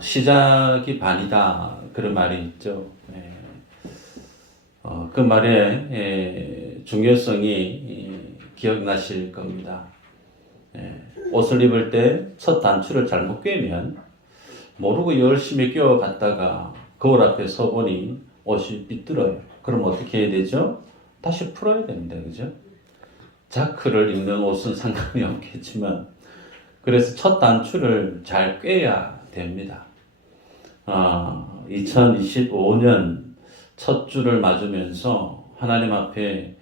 시작이 반이다. 그런 말이 있죠. 그 말의 중요성이 기억나실 겁니다. 옷을 입을 때 첫 단추를 잘못 꿰면 모르고 열심히 끼워갔다가 거울 앞에 서보니 옷이 삐뚤어요. 그럼 어떻게 해야 되죠? 다시 풀어야 됩니다. 그죠? 자크를 입는 옷은 상관이 없겠지만 그래서 첫 단추를 잘 꿰야 됩니다. 2025년 첫 주를 맞으면서 하나님 앞에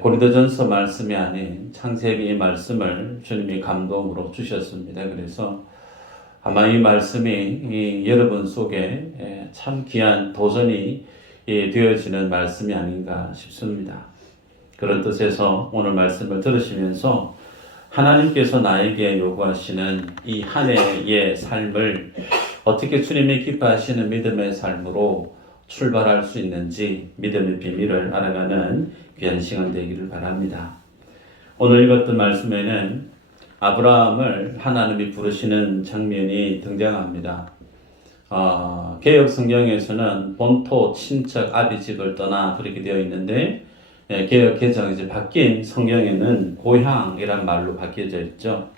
고린도전서 말씀이 아닌 창세기 말씀을 주님이 감동으로 주셨습니다. 그래서 아마 이 말씀이 여러분 속에 참 귀한 도전이 되어지는 말씀이 아닌가 싶습니다. 그런 뜻에서 오늘 말씀을 들으시면서 하나님께서 나에게 요구하시는 이 한 해의 삶을 어떻게 주님이 기뻐하시는 믿음의 삶으로 출발할 수 있는지 믿음의 비밀을 알아가는 귀한 시간 되기를 바랍니다. 오늘 읽었던 말씀에는 아브라함을 하나님이 부르시는 장면이 등장합니다. 개역 성경에서는 본토 친척 아비 집을 떠나 그렇게 되어 있는데 개역 개정 이제 바뀐 성경에는 고향이란 말로 바뀌어져 있죠.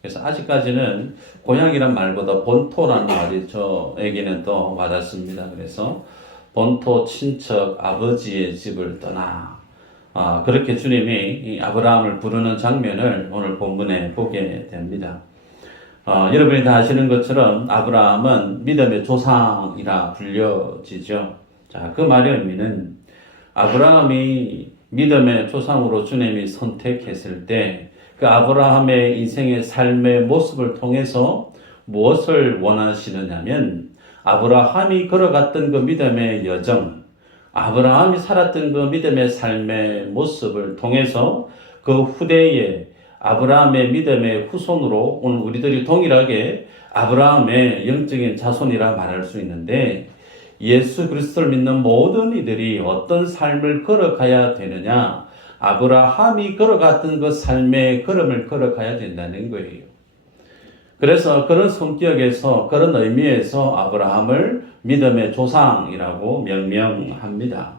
그래서 아직까지는 고향이란 말보다 본토라는 말이 저에게는 더 와닿습니다. 그래서 본토 친척 아버지의 집을 떠나 그렇게 주님이 아브라함을 부르는 장면을 오늘 본문에 보게 됩니다. 여러분이 다 아시는 것처럼 아브라함은 믿음의 조상이라 불려지죠. 자, 그 말의 의미는 아브라함이 믿음의 조상으로 주님이 선택했을 때 그 아브라함의 인생의 삶의 모습을 통해서 무엇을 원하시느냐면 아브라함이 걸어갔던 그 믿음의 여정, 아브라함이 살았던 그 믿음의 삶의 모습을 통해서 그 후대에 아브라함의 믿음의 후손으로 오늘 우리들이 동일하게 아브라함의 영적인 자손이라 말할 수 있는데 예수 그리스도를 믿는 모든 이들이 어떤 삶을 걸어가야 되느냐? 아브라함이 걸어갔던 그 삶의 걸음을 걸어가야 된다는 거예요. 그래서 그런 성격에서 그런 의미에서 아브라함을 믿음의 조상이라고 명명합니다.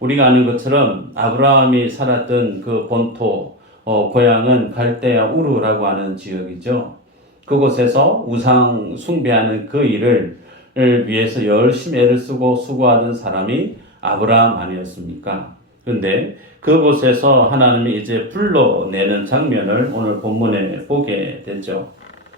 우리가 아는 것처럼 아브라함이 살았던 그 본토 고향은 갈대아 우르라고 하는 지역이죠. 그곳에서 우상 숭배하는 그 일을 위해서 열심히 애를 쓰고 수고하던 사람이 아브라함 아니었습니까? 그런데 그곳에서 하나님이 이제 불러내는 장면을 오늘 본문에 보게 되죠.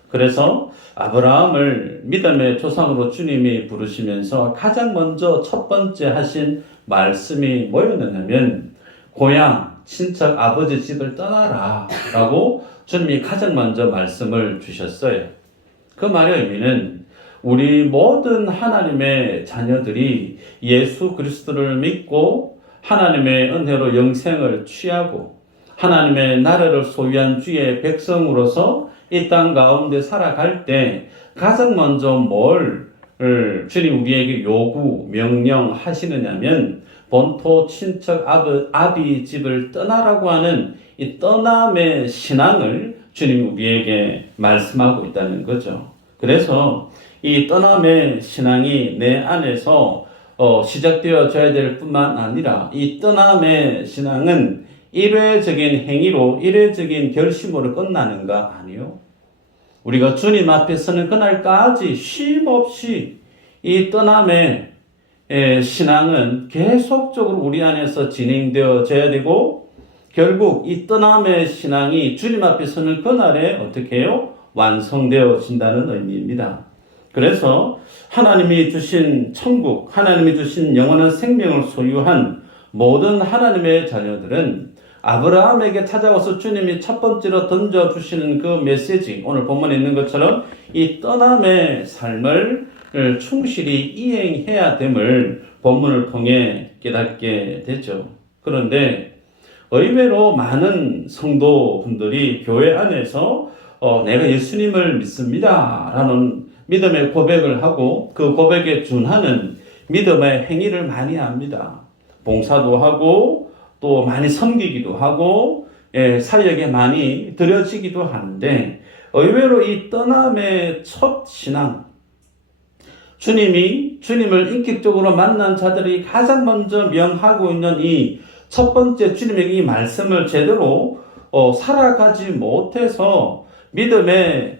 그래서 아브라함을 믿음의 조상으로 주님이 부르시면서 가장 먼저 첫 번째 하신 말씀이 뭐였느냐면 고향, 친척, 아버지 집을 떠나라 라고 주님이 가장 먼저 말씀을 주셨어요. 그 말의 의미는 우리 모든 하나님의 자녀들이 예수 그리스도를 믿고 하나님의 은혜로 영생을 취하고 하나님의 나라를 소유한 주의 백성으로서 이 땅 가운데 살아갈 때 가장 먼저 뭘 주님 우리에게 요구, 명령하시느냐면 본토 친척 아비 집을 떠나라고 하는 이 떠남의 신앙을 주님 우리에게 말씀하고 있다는 거죠. 그래서 이 떠남의 신앙이 내 안에서 시작되어져야 될 뿐만 아니라 이 떠남의 신앙은 일회적인 행위로 일회적인 결심으로 끝나는가? 아니요. 우리가 주님 앞에 서는 그날까지 쉼 없이 이 떠남의 신앙은 계속적으로 우리 안에서 진행되어져야 되고 결국 이 떠남의 신앙이 주님 앞에 서는 그날에 어떻게 해요? 완성되어진다는 의미입니다. 그래서 하나님이 주신 천국, 하나님이 주신 영원한 생명을 소유한 모든 하나님의 자녀들은 아브라함에게 찾아와서 주님이 첫 번째로 던져주시는 그 메시지, 오늘 본문에 있는 것처럼 이 떠남의 삶을 충실히 이행해야 됨을 본문을 통해 깨닫게 되죠. 그런데 의외로 많은 성도분들이 교회 안에서 내가 예수님을 믿습니다 라는 믿음의 고백을 하고 그 고백에 준하는 믿음의 행위를 많이 합니다. 봉사도 하고 또 많이 섬기기도 하고 사역에 많이 들여지기도 하는데 의외로 이 떠남의 첫 신앙, 주님을 인격적으로 만난 자들이 가장 먼저 명하고 있는 이 첫 번째 주님의 이 말씀을 제대로 살아가지 못해서 믿음의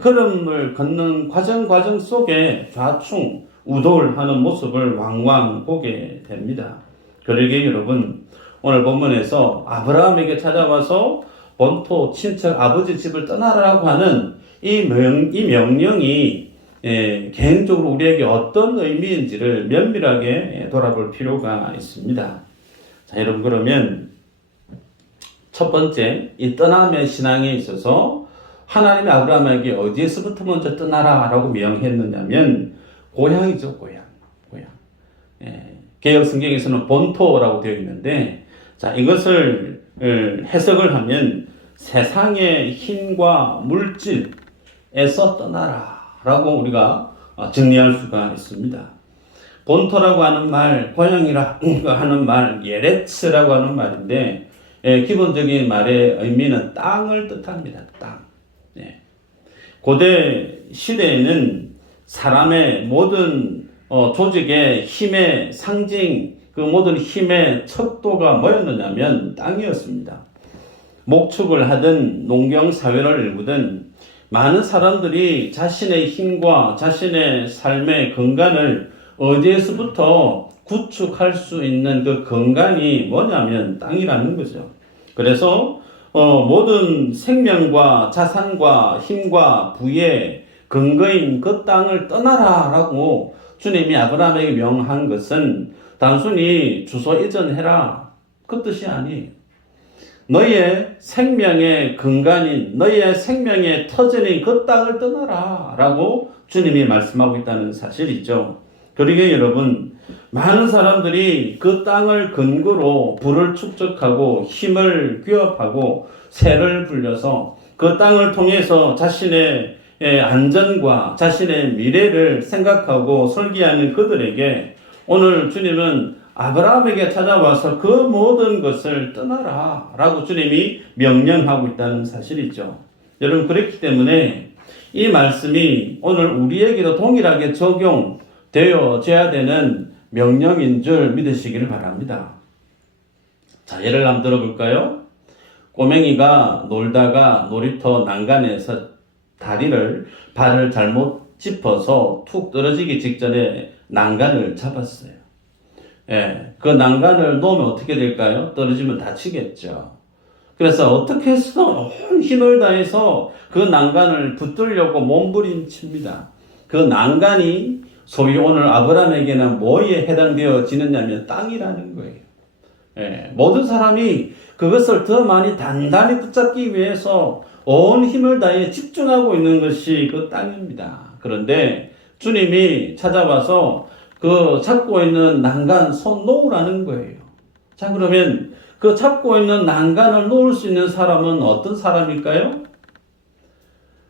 걸음을 걷는 과정 속에 좌충 우돌하는 모습을 왕왕 보게 됩니다. 그러기에 여러분, 오늘 본문에서 아브라함에게 찾아와서 본토 친척 아버지 집을 떠나라고 하는 이 명령이 개인적으로 우리에게 어떤 의미인지를 면밀하게 돌아볼 필요가 있습니다. 자, 여러분, 그러면 첫 번째, 이 떠남의 신앙에 있어서 하나님이 아브라함에게 어디에서부터 먼저 떠나라라고 명했느냐면 고향이죠, 고향. 개역 성경에서는 본토라고 되어 있는데, 자, 이것을 해석을 하면 세상의 힘과 물질에서 떠나라라고 우리가 정리할 수가 있습니다. 본토라고 하는 말, 고향이라 하는 말, 예레츠라고 하는 말인데, 기본적인 말의 의미는 땅을 뜻합니다. 땅. 고대 시대에는 사람의 모든 조직의 힘의 상징, 그 모든 힘의 척도가 뭐였느냐면 땅이었습니다. 목축을 하든 농경사회를 일구든 많은 사람들이 자신의 힘과 자신의 삶의 근간을 어디에서부터 구축할 수 있는 그 근간이 뭐냐면 땅이라는 거죠. 그래서 모든 생명과 자산과 힘과 부의 근거인 그 땅을 떠나라라고 주님이 아브라함에게 명한 것은 단순히 주소 이전해라 그 뜻이 아니에요. 너의 생명의 근간인, 너의 생명의 터전인 그 땅을 떠나라 라고 주님이 말씀하고 있다는 사실이죠. 그러게 여러분, 많은 사람들이 그 땅을 근거로 부를 축적하고 힘을 규합하고 새를 불려서 그 땅을 통해서 자신의 안전과 자신의 미래를 생각하고 설계하는 그들에게 오늘 주님은 아브라함에게 찾아와서 그 모든 것을 떠나라 라고 주님이 명령하고 있다는 사실이죠. 여러분, 그렇기 때문에 이 말씀이 오늘 우리에게도 동일하게 적용되어져야 되는 명령인 줄 믿으시기를 바랍니다. 자, 예를 한번 들어볼까요? 꼬맹이가 놀다가 놀이터 난간에서 발을 잘못 짚어서 툭 떨어지기 직전에 난간을 잡았어요. 그 난간을 놓으면 어떻게 될까요? 떨어지면 다치겠죠. 그래서 어떻게 해서 온 힘을 다해서 그 난간을 붙들려고 몸부림칩니다. 그 난간이 소위 오늘 아브라함에게는 뭐에 해당되어지느냐면 땅이라는 거예요. 모든 사람이 그것을 더 많이 단단히 붙잡기 위해서 온 힘을 다해 집중하고 있는 것이 그 땅입니다. 그런데 주님이 찾아와서 그 잡고 있는 난간 손 놓으라는 거예요. 자, 그러면 그 잡고 있는 난간을 놓을 수 있는 사람은 어떤 사람일까요?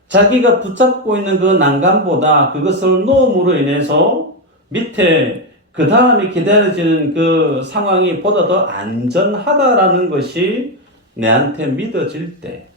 자기가 붙잡고 있는 그 난간보다 그것을 놓음으로 인해서 밑에 그 다음에 기다려지는 그 상황이 보다 더 안전하다라는 것이 내한테 믿어질 때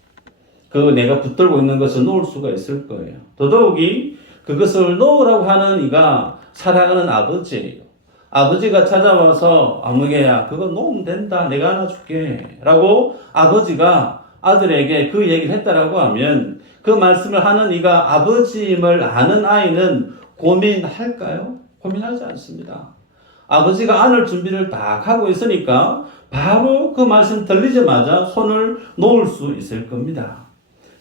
그 내가 붙들고 있는 것을 놓을 수가 있을 거예요. 더더욱이 그것을 놓으라고 하는 이가 살아가는 아버지예요. 아버지가 찾아와서 아무개야 그거 놓으면 된다. 내가 안아줄게 라고 아버지가 아들에게 그 얘기를 했다라고 하면 그 말씀을 하는 이가 아버지임을 아는 아이는 고민할까요? 고민하지 않습니다. 아버지가 안을 준비를 다 하고 있으니까 바로 그 말씀 들리자마자 손을 놓을 수 있을 겁니다.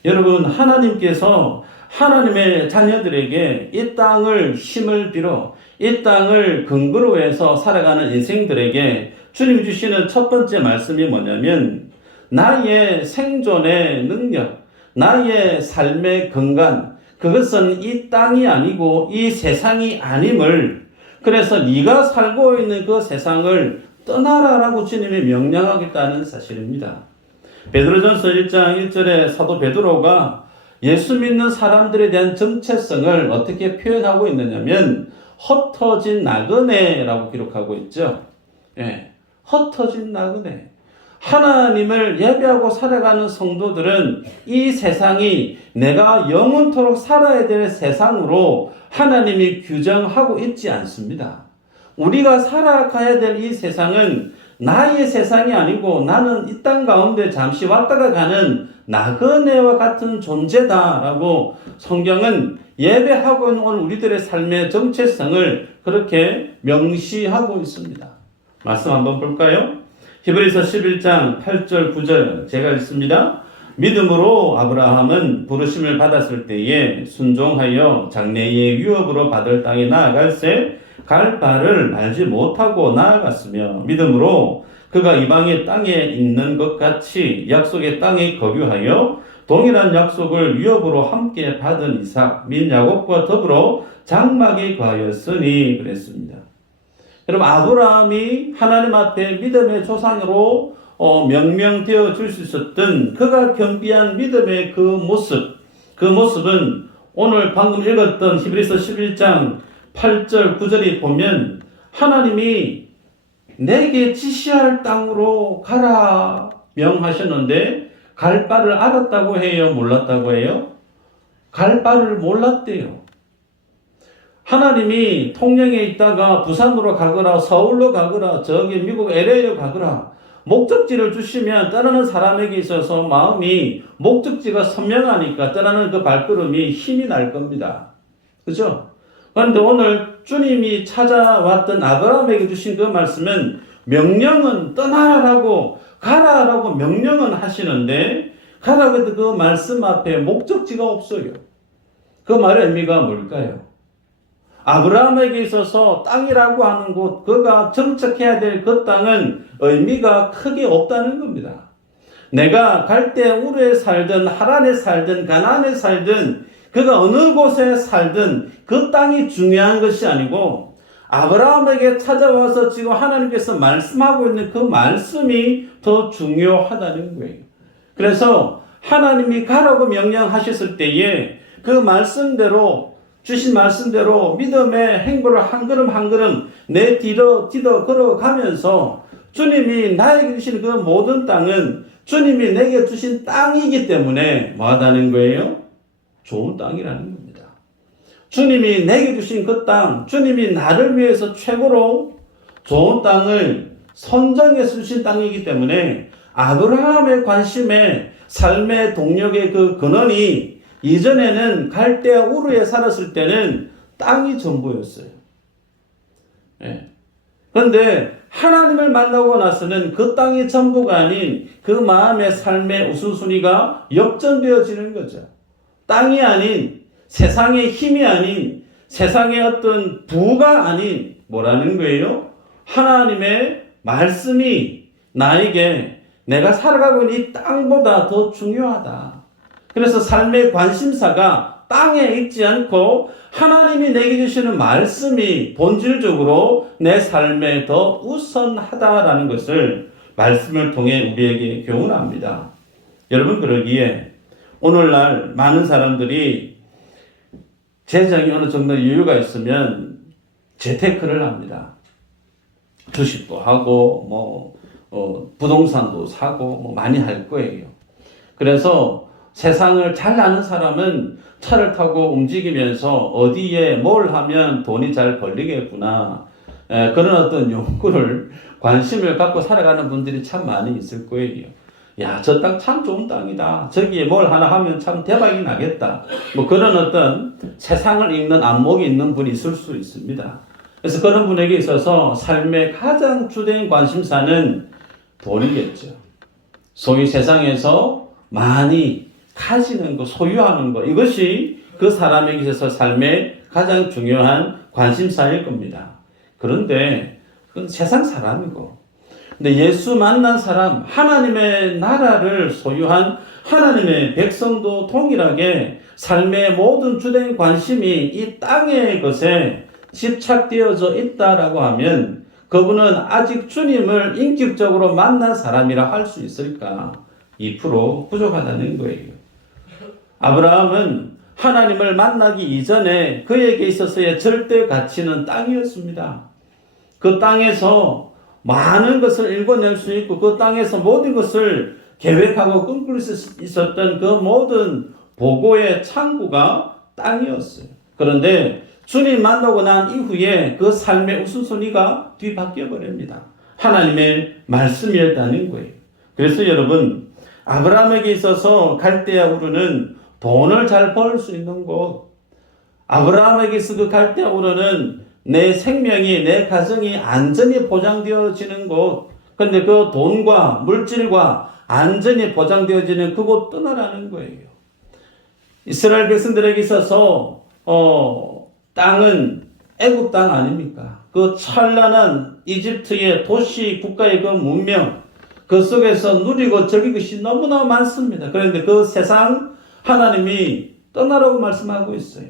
여러분, 하나님께서 하나님의 자녀들에게 이 땅을 힘을 빌어 이 땅을 근거로 해서 살아가는 인생들에게 주님이 주시는 첫 번째 말씀이 뭐냐면 나의 생존의 능력, 나의 삶의 근간, 그것은 이 땅이 아니고 이 세상이 아님을, 그래서 네가 살고 있는 그 세상을 떠나라라고 주님이 명령하겠다는 사실입니다. 베드로전서 1장 1절에 사도 베드로가 예수 믿는 사람들에 대한 정체성을 어떻게 표현하고 있느냐면 흩어진 나그네라고 기록하고 있죠. 예, 흩어진 나그네. 하나님을 예배하고 살아가는 성도들은 이 세상이 내가 영원토록 살아야 될 세상으로 하나님이 규정하고 있지 않습니다. 우리가 살아가야 될 이 세상은 나의 세상이 아니고 나는 이 땅 가운데 잠시 왔다가 가는 나그네와 같은 존재다라고 성경은 예배하고 있는 오늘 우리들의 삶의 정체성을 그렇게 명시하고 있습니다. 말씀 한번 볼까요? 히브리서 11장 8절 9절 제가 읽습니다. 믿음으로 아브라함은 부르심을 받았을 때에 순종하여 장래의 유업으로 받을 땅에 나아갈새 갈 바를 알지 못하고 나아갔으며 믿음으로 그가 이방의 땅에 있는 것 같이 약속의 땅에 거류하여 동일한 약속을 유업으로 함께 받은 이삭 및 야곱과 더불어 장막에 거하였으니 그랬습니다. 여러분 아브라함이 하나님 앞에 믿음의 조상으로 명명되어 줄 수 있었던 그가 겸비한 믿음의 그 모습은 오늘 방금 읽었던 히브리서 11장 8절 9절에 보면 하나님이 내게 지시할 땅으로 가라 명하셨는데 갈 바를 알았다고 해요? 몰랐다고 해요? 갈 바를 몰랐대요. 하나님이 통영에 있다가 부산으로 가거라 서울로 가거라 저기 미국 LA로 가거라 목적지를 주시면 떠나는 사람에게 있어서 마음이 목적지가 선명하니까 떠나는 그 발걸음이 힘이 날 겁니다. 그죠? 그런데 오늘 주님이 찾아왔던 아브라함에게 주신 그 말씀은 명령은 떠나라고 가라라고 명령은 하시는데 가라고 그 말씀 앞에 목적지가 없어요. 그 말의 의미가 뭘까요? 아브라함에게 있어서 땅이라고 하는 곳, 그가 정착해야 될 그 땅은 의미가 크게 없다는 겁니다. 내가 갈대 우르에 살든 하란에 살든 가나안에 살든 그가 어느 곳에 살든 그 땅이 중요한 것이 아니고 아브라함에게 찾아와서 지금 하나님께서 말씀하고 있는 그 말씀이 더 중요하다는 거예요. 그래서 하나님이 가라고 명령하셨을 때에 그 말씀대로 주신 말씀대로 믿음의 행보를 한 걸음 한 걸음 내 뒤로 걸어가면서 주님이 나에게 주신 그 모든 땅은 주님이 내게 주신 땅이기 때문에 뭐하다는 거예요? 좋은 땅이라는 겁니다. 주님이 내게 주신 그 땅, 주님이 나를 위해서 최고로 좋은 땅을 선정해서 주신 땅이기 때문에 아브라함의 관심에 삶의 동력의 그 근원이 이전에는 갈대아 우르에 살았을 때는 땅이 전부였어요. 네. 그런데 하나님을 만나고 나서는 그 땅이 전부가 아닌 그 마음의 삶의 우선순위가 역전되어지는 거죠. 땅이 아닌 세상의 힘이 아닌 세상의 어떤 부가 아닌 뭐라는 거예요? 하나님의 말씀이 나에게 내가 살아가고 있는 이 땅보다 더 중요하다. 그래서 삶의 관심사가 땅에 있지 않고 하나님이 내게 주시는 말씀이 본질적으로 내 삶에 더 우선하다라는 것을 말씀을 통해 우리에게 교훈합니다. 여러분 그러기에 오늘날 많은 사람들이 재정이 어느 정도 여유가 있으면 재테크를 합니다. 주식도 하고 부동산도 사고 많이 할 거예요. 그래서 세상을 잘 아는 사람은 차를 타고 움직이면서 어디에 뭘 하면 돈이 잘 벌리겠구나. 그런 어떤 연구를 관심을 갖고 살아가는 분들이 참 많이 있을 거예요. 야, 저 땅 참 좋은 땅이다. 저기에 뭘 하나 하면 참 대박이 나겠다. 그런 어떤 세상을 읽는 안목이 있는 분이 있을 수 있습니다. 그래서 그런 분에게 있어서 삶의 가장 주된 관심사는 돈이겠죠. 소위 세상에서 많이 가지는 거, 소유하는 거, 이것이 그 사람에게 있어서 삶의 가장 중요한 관심사일 겁니다. 그런데 그건 세상 사람이고, 근데 예수 만난 사람, 하나님의 나라를 소유한 하나님의 백성도 동일하게 삶의 모든 주된 관심이 이 땅의 것에 집착되어져 있다라고 하면 그분은 아직 주님을 인격적으로 만난 사람이라 할 수 있을까? 2% 부족하다는 거예요. 아브라함은 하나님을 만나기 이전에 그에게 있어서의 절대 가치는 땅이었습니다. 그 땅에서 많은 것을 일궈낼 수 있고 그 땅에서 모든 것을 계획하고 꿈꿀 수 있었던 그 모든 보고의 창구가 땅이었어요. 그런데 주님 만나고 난 이후에 그 삶의 우선순위가 뒤바뀌어 버립니다. 하나님의 말씀이었다는 거예요. 그래서 여러분, 아브라함에게 있어서 갈대아 우르는 돈을 잘 벌 수 있는 곳, 아브라함에게 있어 그 갈대아 우르는 내 생명이, 내 가정이 안전히 보장되어지는 곳, 근데 그 돈과 물질과 안전이 보장되어지는 그곳 떠나라는 거예요. 이스라엘 백성들에게 있어서 땅은 애굽 땅 아닙니까? 그 찬란한 이집트의 도시 국가의 그 문명, 그 속에서 누리고 즐길 것이 너무나 많습니다. 그런데 그 세상 하나님이 떠나라고 말씀하고 있어요.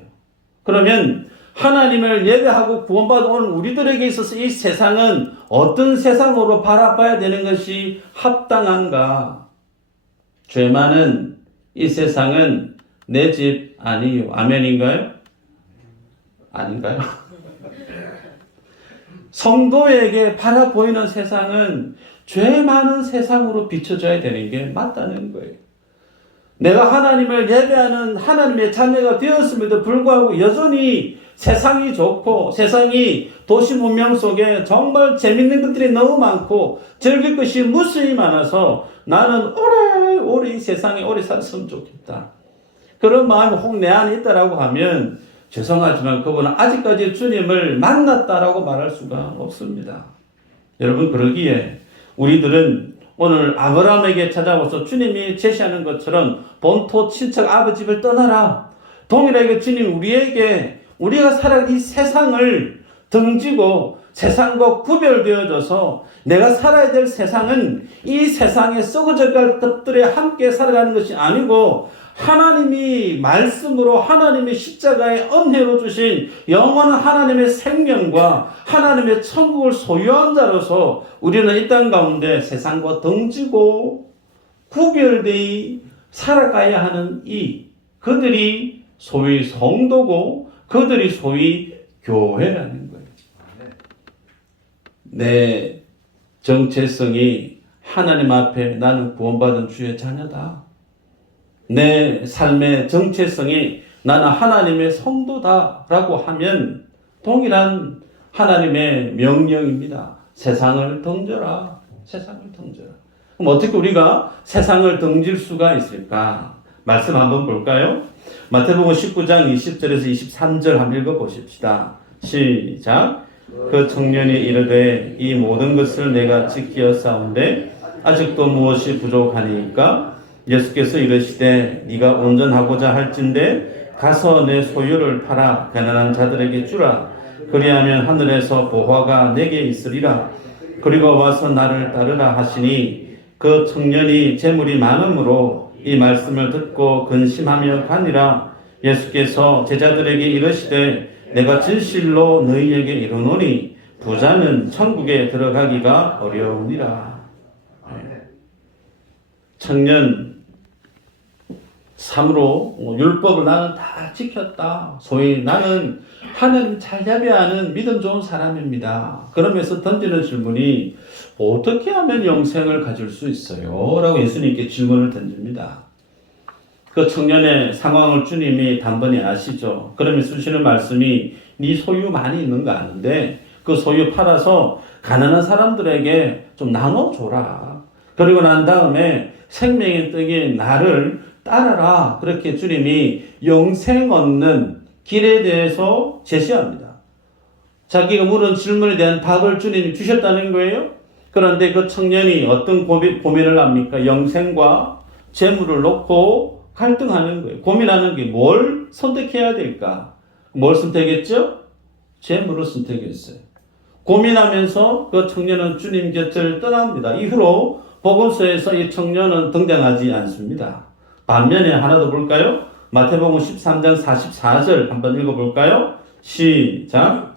그러면 하나님을 예배하고 구원받은 오늘 우리들에게 있어서 이 세상은 어떤 세상으로 바라봐야 되는 것이 합당한가? 죄 많은 이 세상은 내 집 아니요. 아멘인가요? 아닌가요? 성도에게 바라보이는 세상은 죄 많은 세상으로 비춰져야 되는 게 맞다는 거예요. 내가 하나님을 예배하는 하나님의 자녀가 되었음에도 불구하고 여전히 세상이 좋고 세상이 도시 문명 속에 정말 재밌는 것들이 너무 많고 즐길 것이 무수히 많아서 나는 오래 이 세상에 오래 살았으면 좋겠다. 그런 마음이 혹 내 안에 있다라고 하면 죄송하지만 그분은 아직까지 주님을 만났다라고 말할 수가 없습니다. 여러분, 그러기에 우리들은 오늘 아브라함에게 찾아와서 주님이 제시하는 것처럼 본토 친척 아버지 집을 떠나라. 동일하게 주님 우리에게 우리가 살아가는 이 세상을 등지고 세상과 구별되어져서 내가 살아야 될 세상은 이 세상에 썩어져 갈 것들에 함께 살아가는 것이 아니고 하나님이 말씀으로 하나님의 십자가의 은혜로 주신 영원한 하나님의 생명과 하나님의 천국을 소유한 자로서 우리는 이 땅 가운데 세상과 등지고 구별되어 살아가야 하는 그들이 소위 성도고 그들이 소위 교회라는 거예요. 내 정체성이 하나님 앞에 나는 구원받은 주의 자녀다. 내 삶의 정체성이 나는 하나님의 성도다라고 하면 동일한 하나님의 명령입니다. 세상을 등져라. 세상을 등져라. 그럼 어떻게 우리가 세상을 등질 수가 있을까? 말씀 한번 볼까요? 마태복음 19장 20절에서 23절 한번 읽어보십시다. 시작. 그 청년이 이르되 이 모든 것을 내가 지키었사온데 아직도 무엇이 부족하니까? 예수께서 이르시되 네가 온전하고자 할진대 가서 내 소유를 팔아 가난한 자들에게 주라. 그리하면 하늘에서 보화가 내게 있으리라. 그리고 와서 나를 따르라 하시니 그 청년이 재물이 많음으로 이 말씀을 듣고 근심하며 가니라. 예수께서 제자들에게 이르시되 내가 진실로 너희에게 이르노니 부자는 천국에 들어가기가 어려우니라. 청년 참으로 율법을 나는 다 지켰다. 소위 나는 하나님 잘 예배하는 믿음 좋은 사람입니다. 그러면서 던지는 질문이 어떻게 하면 영생을 가질 수 있어요? 라고 예수님께 질문을 던집니다. 그 청년의 상황을 주님이 단번에 아시죠. 그러면서 주시는 말씀이 네 소유 많이 있는 거 아는데 그 소유 팔아서 가난한 사람들에게 좀 나눠줘라. 그리고 난 다음에 생명의 떡인 나를 따라라. 그렇게 주님이 영생 얻는 길에 대해서 제시합니다. 자기가 물은 질문에 대한 답을 주님이 주셨다는 거예요. 그런데 그 청년이 어떤 고민을 합니까? 영생과 재물을 놓고 갈등하는 거예요. 고민하는 게 뭘 선택해야 될까? 뭘 선택했죠? 재물을 선택했어요. 고민하면서 그 청년은 주님 곁을 떠납니다. 이후로 복음서에서 이 청년은 등장하지 않습니다. 반면에 하나 더 볼까요? 마태복음 13장 44절 한번 읽어볼까요? 시작.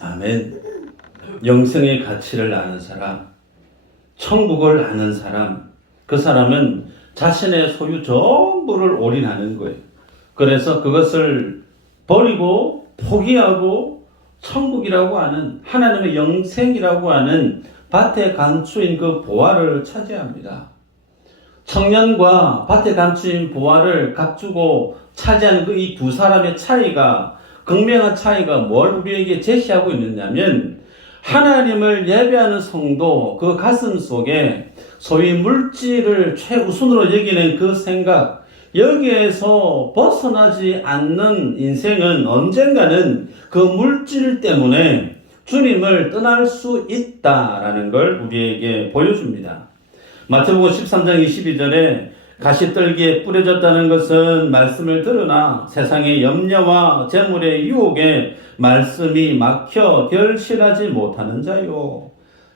아멘. 영생의 가치를 아는 사람, 천국을 아는 사람, 그 사람은 자신의 소유 전부를 올인하는 거예요. 그래서 그것을 버리고 포기하고 천국이라고 하는 하나님의 영생이라고 하는 밭에 감추인 그 보화를 차지합니다. 청년과 밭에 감추인 보화를 갖추고 차지하는 그 이 두 사람의 차이가, 극명한 차이가 뭘 우리에게 제시하고 있느냐면, 하나님을 예배하는 성도 그 가슴 속에 소위 물질을 최우선으로 여기는 그 생각, 여기에서 벗어나지 않는 인생은 언젠가는 그 물질 때문에 주님을 떠날 수 있다라는 걸 우리에게 보여줍니다. 마태복음 13장 22절에 가시떨기에 뿌려졌다는 것은 말씀을 들으나 세상의 염려와 재물의 유혹에 말씀이 막혀 결실하지 못하는 자요.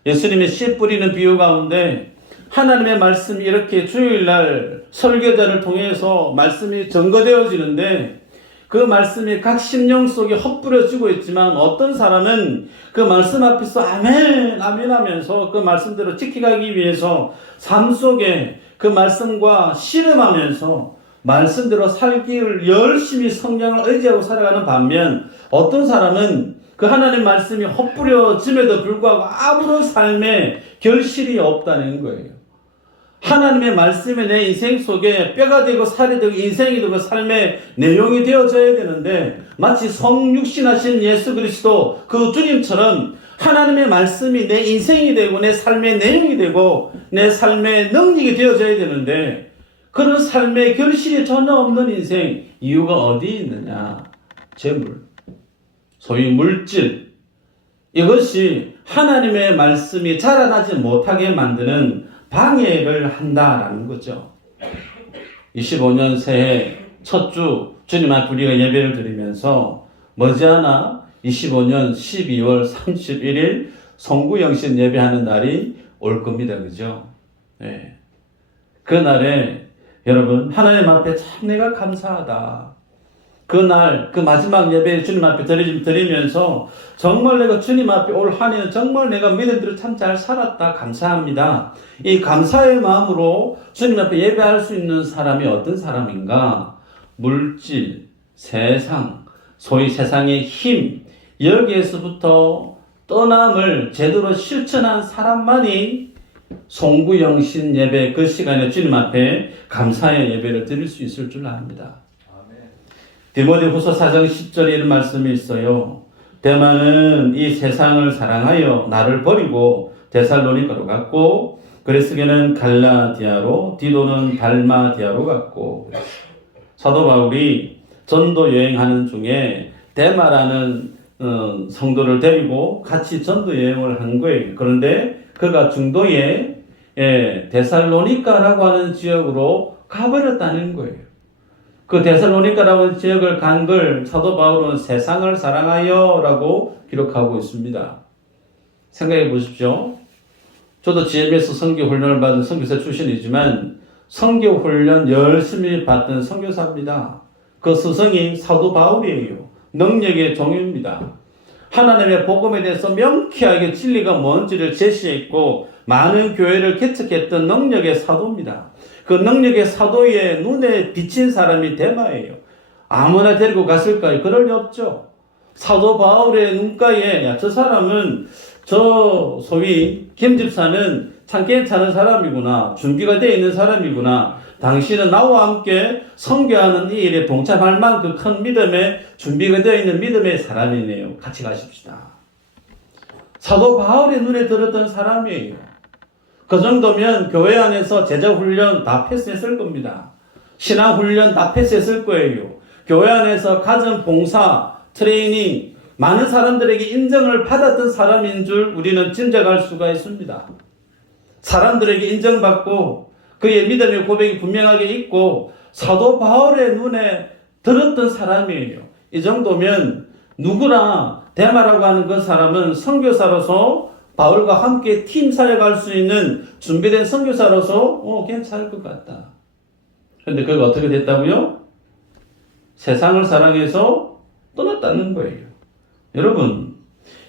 예수님의 씨 뿌리는 비유 가운데 하나님의 말씀이 이렇게 주일날 설교자를 통해서 말씀이 전거되어지는데, 그 말씀이 각 심령 속에 헛뿌려지고 있지만 어떤 사람은 그 말씀 앞에서 아멘 아멘 하면서 그 말씀대로 지켜가기 위해서 삶 속에 그 말씀과 씨름하면서 말씀대로 살기를 열심히 성령을 의지하고 살아가는 반면, 어떤 사람은 그 하나님 말씀이 헛뿌려짐에도 불구하고 아무런 삶에 결실이 없다는 거예요. 하나님의 말씀이 내 인생 속에 뼈가 되고 살이 되고 인생이 되고 삶의 내용이 되어져야 되는데, 마치 성육신하신 예수 그리스도 그 주님처럼 하나님의 말씀이 내 인생이 되고 내 삶의 내용이 되고 내 삶의 능력이 되어져야 되는데, 그런 삶의 결실이 전혀 없는 인생, 이유가 어디에 있느냐? 재물, 소위 물질, 이것이 하나님의 말씀이 자라나지 못하게 만드는 방해를 한다라는 거죠. 25년 새해 첫 주 주님 앞에 우리가 예배를 드리면서 머지않아 25년 12월 31일 성구영신 예배하는 날이 올 겁니다. 그죠? 네. 그날에 여러분, 하나님 앞에 참 내가 감사하다. 그날, 그 마지막 예배 주님 앞에 드리면서 정말 내가 주님 앞에 올 한 해는 정말 내가 믿음대로 참 잘 살았다. 감사합니다. 이 감사의 마음으로 주님 앞에 예배할 수 있는 사람이 어떤 사람인가? 물질, 세상, 소위 세상의 힘, 여기에서부터 떠남을 제대로 실천한 사람만이 송구영신 예배 그 시간에 주님 앞에 감사의 예배를 드릴 수 있을 줄 압니다. 디모데후서 4장 10절에 이런 말씀이 있어요. 데마는 이 세상을 사랑하여 나를 버리고 데살로니가로 갔고, 그레스게는 갈라디아로, 디도는 달마디아로 갔고. 사도 바울이 전도 여행하는 중에 데마라는 성도를 데리고 같이 전도 여행을 한 거예요. 그런데 그가 중도에 데살로니가라고 하는 지역으로 가버렸다는 거예요. 그 데살로니가라고 하는 지역을 간 걸 사도 바울은 세상을 사랑하여 라고 기록하고 있습니다. 생각해 보십시오. 저도 GMS 선교훈련을 받은 선교사 출신이지만 선교훈련 열심히 받던 선교사입니다. 그 스승이 사도 바울이에요. 능력의 종입니다. 하나님의 복음에 대해서 명쾌하게 진리가 뭔지를 제시했고 많은 교회를 개척했던 능력의 사도입니다. 그 능력의 사도의 눈에 비친 사람이 데마예요. 아무나 데리고 갔을까요? 그럴 리 없죠. 사도 바울의 눈가에 야, 저 사람은 저 소위 김 집사는 참 괜찮은 사람이구나. 준비가 되어 있는 사람이구나. 당신은 나와 함께 선교하는 이 일에 동참할 만큼 큰 믿음에 준비가 되어 있는 믿음의 사람이네요. 같이 가십시다. 사도 바울의 눈에 들었던 사람이에요. 그 정도면 교회 안에서 제자훈련 다 패스했을 겁니다. 신앙훈련 다 패스했을 거예요. 교회 안에서 가정 봉사, 트레이닝, 많은 사람들에게 인정을 받았던 사람인 줄 우리는 짐작할 수가 있습니다. 사람들에게 인정받고 그의 믿음의 고백이 분명하게 있고 사도 바울의 눈에 들었던 사람이에요. 이 정도면 누구나 데마라고 하는 그 사람은 선교사로서 바울과 함께 팀 사역할 수 있는 준비된 선교사로서 괜찮을 것 같다. 그런데 그가 어떻게 됐다고요? 세상을 사랑해서 떠났다는 거예요. 여러분,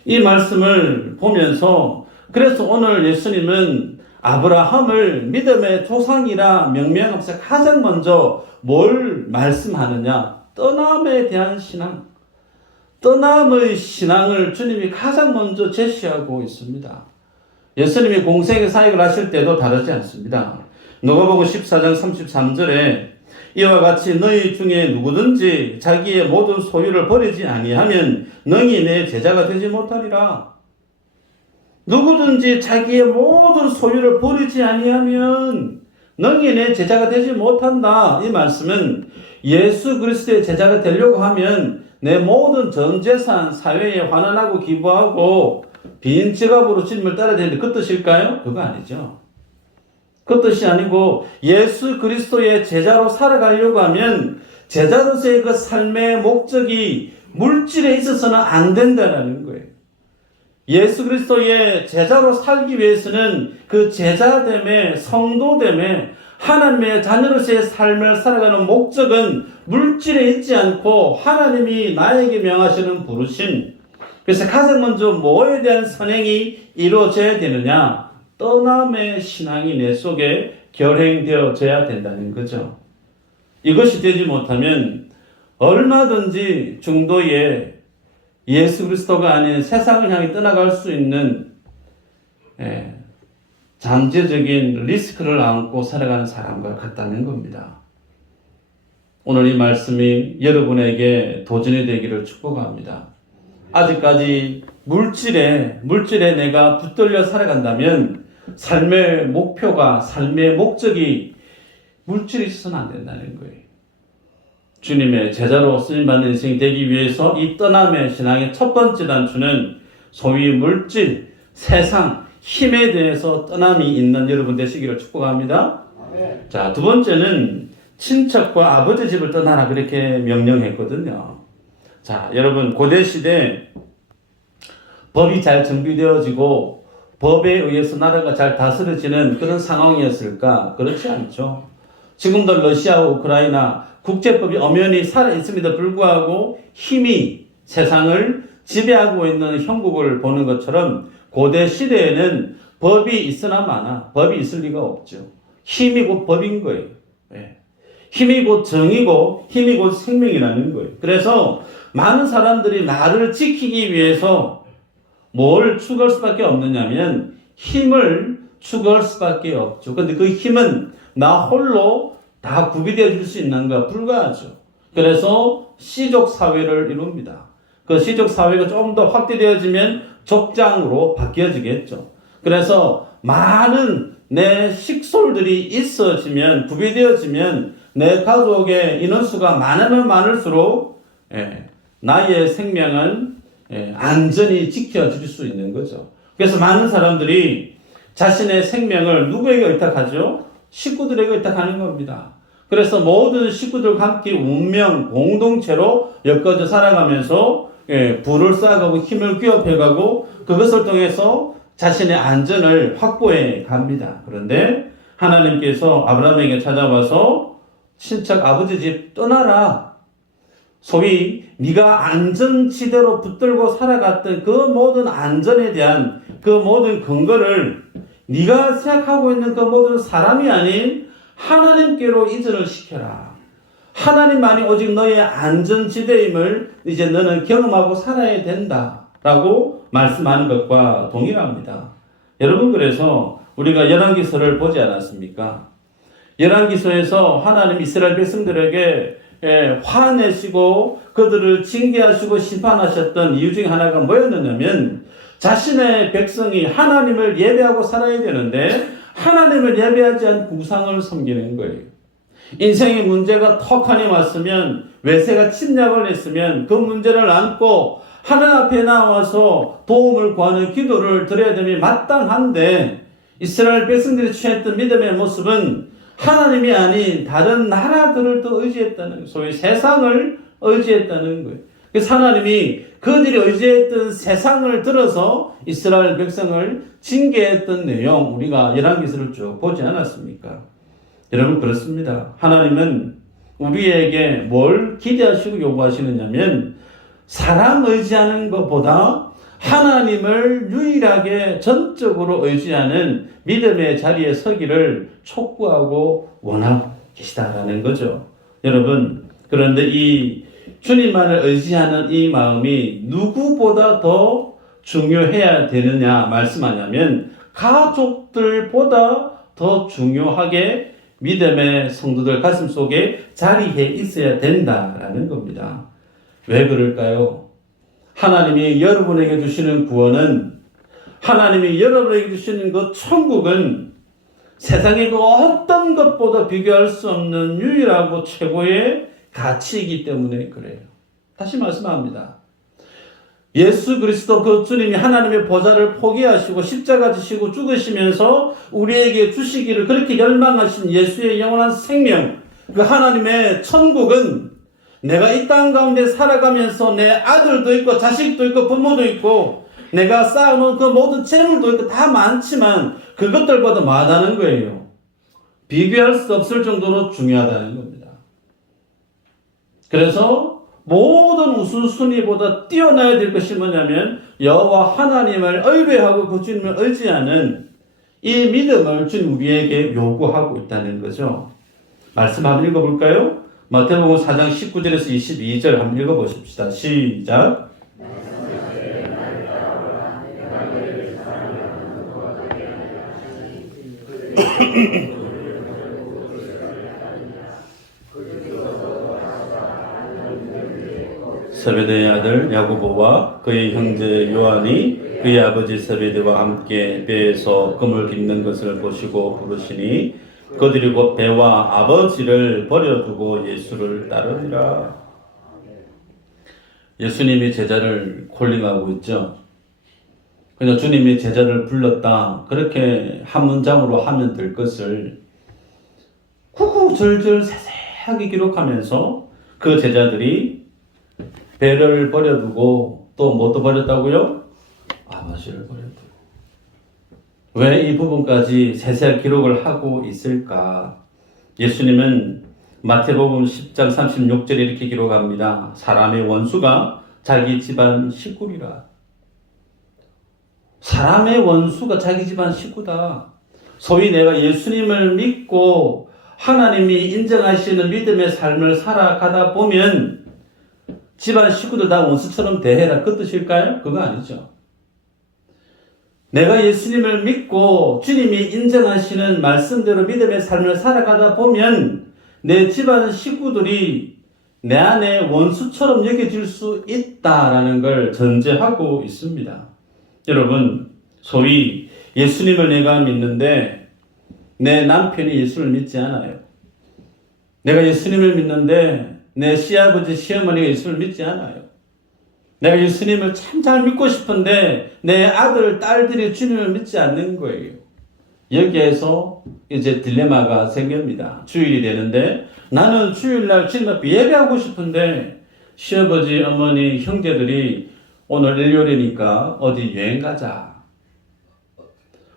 이 말씀을 보면서 그래서 오늘 예수님은 아브라함을 믿음의 조상이라 명명하면서 가장 먼저 뭘 말씀하느냐? 떠남에 대한 신앙. 떠남의 신앙을 주님이 가장 먼저 제시하고 있습니다. 예수님이 공생의 사역을 하실 때도 다르지 않습니다. 누가복음 14장 33절에 이와 같이 너희 중에 누구든지 자기의 모든 소유를 버리지 아니하면 능히 내 제자가 되지 못하리라. 누구든지 자기의 모든 소유를 버리지 아니하면 능히 내 제자가 되지 못한다. 이 말씀은 예수 그리스도의 제자가 되려고 하면 내 모든 전 재산 사회에 환원하고 기부하고 빈 지갑으로 주님을 따라야 되는데 그 뜻일까요? 그거 아니죠. 그 뜻이 아니고 예수 그리스도의 제자로 살아가려고 하면 제자로서의 그 삶의 목적이 물질에 있어서는 안 된다는 거예요. 예수 그리스도의 제자로 살기 위해서는 그 제자됨에 성도됨에 하나님의 자녀로서의 삶을 살아가는 목적은 물질에 있지 않고 하나님이 나에게 명하시는 부르심. 그래서 가장 먼저 뭐에 대한 선행이 이루어져야 되느냐? 떠남의 신앙이 내 속에 결행되어져야 된다는 거죠. 이것이 되지 못하면 얼마든지 중도에 예수 그리스도가 아닌 세상을 향해 떠나갈 수 있는 잠재적인 리스크를 안고 살아가는 사람과 같다는 겁니다. 오늘 이 말씀이 여러분에게 도전이 되기를 축복합니다. 아직까지 물질에 내가 붙들려 살아간다면 삶의 목표가, 삶의 목적이 물질이 있어서는 안 된다는 거예요. 주님의 제자로 쓰임받는 인생이 되기 위해서 이 떠남의 신앙의 첫 번째 단추는 소위 물질, 세상, 힘에 대해서 떠남이 있는 여러분 되시기를 축복합니다. 자, 두 번째는 친척과 아버지 집을 떠나라 그렇게 명령했거든요. 자, 여러분 고대시대 법이 잘 정비되어지고 법에 의해서 나라가 잘 다스려지는 그런 상황이었을까? 그렇지 않죠. 지금도 러시아와 우크라이나 국제법이 엄연히 살아있음에도 불구하고 힘이 세상을 지배하고 있는 형국을 보는 것처럼 고대 시대에는 법이 있으나 마나 법이 있을 리가 없죠. 힘이 곧 법인 거예요. 힘이 곧 정이고 힘이 곧 생명이라는 거예요. 그래서 많은 사람들이 나를 지키기 위해서 뭘 추구할 수밖에 없느냐면 힘을 추구할 수밖에 없죠. 근데 그 힘은 나 홀로 다 구비되어 줄 수 있는가 불가하죠. 그래서 시족 사회를 이룹니다. 그 시족 사회가 좀 더 확대되어지면 족장으로 바뀌어지겠죠. 그래서 많은 내 식솔들이 있어지면 구비되어지면 내 가족의 인원수가 많으면 많을수록 나의 생명은 안전히 지켜줄 수 있는 거죠. 그래서 많은 사람들이 자신의 생명을 누구에게 의탁하죠? 식구들에게 의탁하는 겁니다. 그래서 모든 식구들과 함께 운명 공동체로 엮어져 살아가면서 부를 쌓아가고 힘을 기업해가고 그것을 통해서 자신의 안전을 확보해 갑니다. 그런데 하나님께서 아브라함에게 찾아와서 친척 아버지 집 떠나라. 소위 네가 안전지대로 붙들고 살아갔던 그 모든 안전에 대한 그 모든 근거를 네가 생각하고 있는 그 모든 사람이 아닌 하나님께로 이전을 시켜라. 하나님만이 오직 너의 안전지대임을 이제 너는 경험하고 살아야 된다라고 말씀하는 것과 동일합니다. 여러분, 그래서 우리가 열왕기서를 보지 않았습니까? 열왕기서에서 하나님 이스라엘 백성들에게 화내시고 그들을 징계하시고 심판하셨던 이유 중에 하나가 뭐였느냐면 자신의 백성이 하나님을 예배하고 살아야 되는데 하나님을 예배하지 않고 우상을 섬기는 거예요. 인생의 문제가 턱하니 왔으면 외세가 침략을 했으면 그 문제를 안고 하나님 앞에 나와서 도움을 구하는 기도를 드려야 됨이 마땅한데 이스라엘 백성들이 취했던 믿음의 모습은 하나님이 아닌 다른 나라들을 또 의지했다는 거예요. 소위 세상을 의지했다는 거예요. 그래서 하나님이 그들이 의지했던 세상을 들어서 이스라엘 백성을 징계했던 내용 우리가 열왕기서를 쭉 보지 않았습니까? 여러분, 그렇습니다. 하나님은 우리에게 뭘 기대하시고 요구하시느냐면 사람 의지하는 것보다 하나님을 유일하게 전적으로 의지하는 믿음의 자리에 서기를 촉구하고 원하고 계시다라는 거죠. 여러분, 그런데 이 주님만을 의지하는 이 마음이 누구보다 더 중요해야 되느냐 말씀하냐면 가족들보다 더 중요하게 믿음의 성도들 가슴 속에 자리해 있어야 된다라는 겁니다. 왜 그럴까요? 하나님이 여러분에게 주시는 구원은, 하나님이 여러분에게 주시는 그 천국은 세상의 그 어떤 것보다 비교할 수 없는 유일하고 최고의 가치이기 때문에 그래요. 다시 말씀합니다. 예수 그리스도 그 주님이 하나님의 보좌를 포기하시고 십자가 지시고 죽으시면서 우리에게 주시기를 그렇게 열망하신 예수의 영원한 생명, 그 하나님의 천국은 내가 이 땅 가운데 살아가면서 내 아들도 있고 자식도 있고 부모도 있고 내가 쌓아놓은 그 모든 재물도 있고 다 많지만 그것들보다 많다는 거예요. 비교할 수 없을 정도로 중요하다는 겁니다. 그래서 모든 우선순위보다 뛰어나야 될 것이 뭐냐면 여호와 하나님을 의뢰하고 그 주님을 의지하는 이 믿음을 주님 우리에게 요구하고 있다는 거죠. 말씀 한번 읽어볼까요? 마태복음 4장 19절에서 22절 한번 읽어보십시다. 시작. 세베대의 아들 야고보와 그의 형제 요한이 그의 아버지 세베대와 함께 배에서 금을 깁는 것을 보시고 부르시니 그들이 곧 배와 아버지를 버려두고 예수를 따르니라. 예수님이 제자를 콜링하고 있죠. 그냥 주님이 제자를 불렀다, 그렇게 한 문장으로 하면 될 것을 구구절절 세세하게 기록하면서 그 제자들이 배를 버려두고 또 뭣도 버렸다고요? 아버지를 버려두고. 왜 이 부분까지 세세하게 기록을 하고 있을까? 예수님은 마태복음 10장 36절에 이렇게 기록합니다. 사람의 원수가 자기 집안 식구리라. 사람의 원수가 자기 집안 식구다. 소위 내가 예수님을 믿고 하나님이 인정하시는 믿음의 삶을 살아가다 보면 집안 식구들 다 원수처럼 대해라, 그 뜻일까요? 그거 아니죠. 내가 예수님을 믿고 주님이 인정하시는 말씀대로 믿음의 삶을 살아가다 보면 내 집안 식구들이 내 안에 원수처럼 여겨질 수 있다라는 걸 전제하고 있습니다. 여러분, 소위 예수님을 내가 믿는데 내 남편이 예수를 믿지 않아요. 내가 예수님을 믿는데 내 시아버지, 시어머니가 예수를 믿지 않아요. 내가 예수님을 참 잘 믿고 싶은데 내 아들, 딸들이 주님을 믿지 않는 거예요. 여기에서 이제 딜레마가 생깁니다. 주일이 되는데 나는 주일날 주님 앞에 예배하고 싶은데 시아버지, 어머니, 형제들이 오늘 일요일이니까 어디 여행 가자.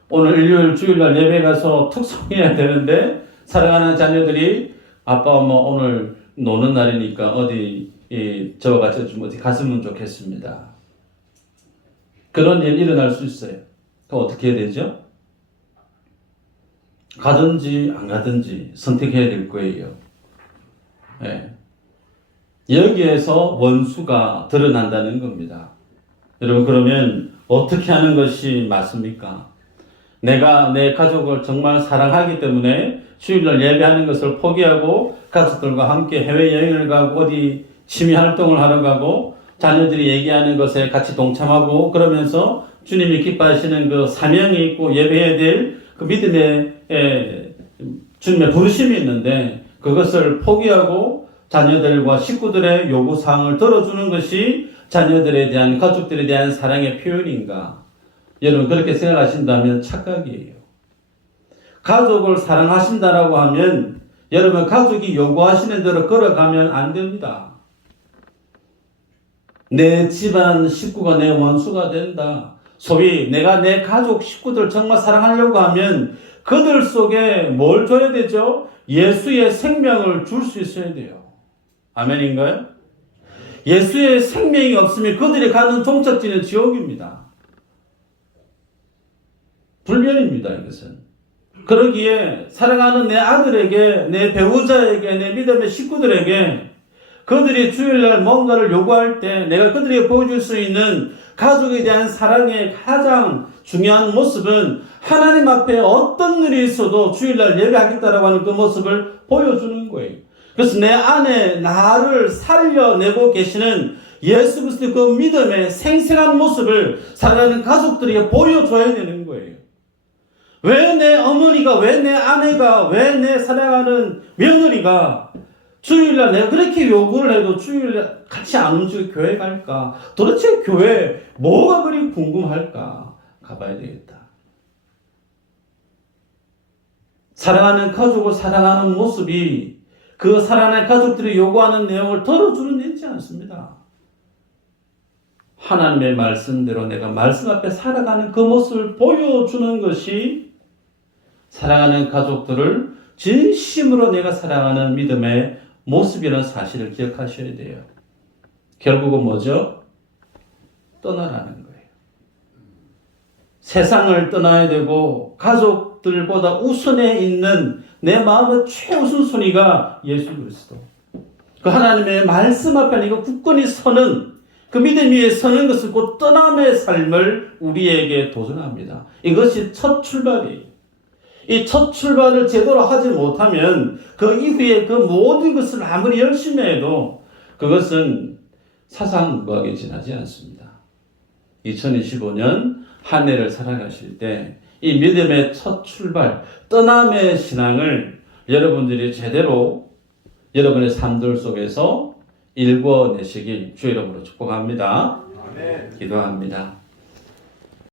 오늘 일요일 주일날 예배 가서 특송해야 되는데 사랑하는 자녀들이 아빠, 엄마 오늘 노는 날이니까 어디 저와 같이 좀 어디 갔으면 좋겠습니다. 그런 일 일어날 수 있어요. 그럼 어떻게 해야 되죠? 가든지 안 가든지 선택해야 될 거예요. 네. 여기에서 원수가 드러난다는 겁니다. 여러분, 그러면 어떻게 하는 것이 맞습니까? 내가 내 가족을 정말 사랑하기 때문에 주일날 예배하는 것을 포기하고 가족들과 함께 해외여행을 가고 어디 취미활동을 하러 가고 자녀들이 얘기하는 것에 같이 동참하고 그러면서 주님이 기뻐하시는 그 사명이 있고 예배해야 될 그 믿음의 주님의 부르심이 있는데 그것을 포기하고 자녀들과 식구들의 요구사항을 들어주는 것이 자녀들에 대한, 가족들에 대한 사랑의 표현인가? 여러분, 그렇게 생각하신다면 착각이에요. 가족을 사랑하신다라고 하면 여러분, 가족이 요구하시는 대로 걸어가면 안 됩니다. 내 집안 식구가 내 원수가 된다. 소위 내가 내 가족 식구들 정말 사랑하려고 하면 그들 속에 뭘 줘야 되죠? 예수의 생명을 줄 수 있어야 돼요. 아멘인가요? 예수의 생명이 없으면 그들이 가는 종착지는 지옥입니다. 불변입니다, 이것은. 그러기에 사랑하는 내 아들에게, 내 배우자에게, 내 믿음의 식구들에게 그들이 주일날 뭔가를 요구할 때 내가 그들에게 보여줄 수 있는 가족에 대한 사랑의 가장 중요한 모습은 하나님 앞에 어떤 일이 있어도 주일날 예배하겠다라고 하는 그 모습을 보여주는 거예요. 그래서 내 안에 나를 살려내고 계시는 예수 그리스도의 그 믿음의 생생한 모습을 사랑하는 가족들에게 보여줘야 되는 거예요. 왜 내 어머니가, 왜 내 아내가, 왜 내 사랑하는 며느리가 주일날 내가 그렇게 요구를 해도 주일날 같이 안 움직이고 교회 갈까? 도대체 교회 뭐가 그리 궁금할까? 가봐야 되겠다. 사랑하는 가족을 사랑하는 모습이 그 사랑하는 가족들이 요구하는 내용을 들어주는 일이지 않습니다. 하나님의 말씀대로 내가 말씀 앞에 살아가는 그 모습을 보여주는 것이 사랑하는 가족들을 진심으로 내가 사랑하는 믿음의 모습이라는 사실을 기억하셔야 돼요. 결국은 뭐죠? 떠나라는 거예요. 세상을 떠나야 되고 가족들보다 우선에 있는 내 마음의 최우선 순위가 예수 그리스도. 그 하나님의 말씀 앞에 내가 굳건히 서는 그 믿음 위에 서는 것은 곧 떠남의 삶을 우리에게 도전합니다. 이것이 첫 출발이에요. 이 첫 출발을 제대로 하지 못하면 그 이후에 그 모든 것을 아무리 열심히 해도 그것은 사상무하게 지나지 않습니다. 2025년 한 해를 살아가실 때 이 믿음의 첫 출발, 떠남의 신앙을 여러분들이 제대로 여러분의 삶들 속에서 일궈내시길 주의 이름으로 축복합니다. 아멘. 기도합니다.